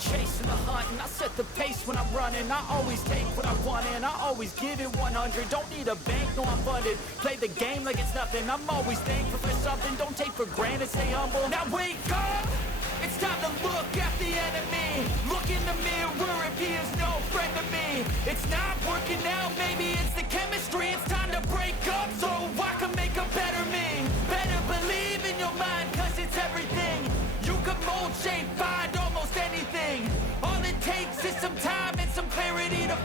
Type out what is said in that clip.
chasing the hunt, and I set the pace when I'm running. I always take what I want and I always give it 100. Don't need a bank, no I'm funded. Play the game like it's nothing. I'm always thankful for something. Don't take for granted, stay humble. Now wake up! It's time to look at the enemy. Look in the mirror if he is no friend to me. It's not working out, maybe it's the chemistry. It's time to break up so I can make a better me. Better believe in your mind, cause it's everything. You can mold, shape, find almost anything. All it takes is some time and some clarity to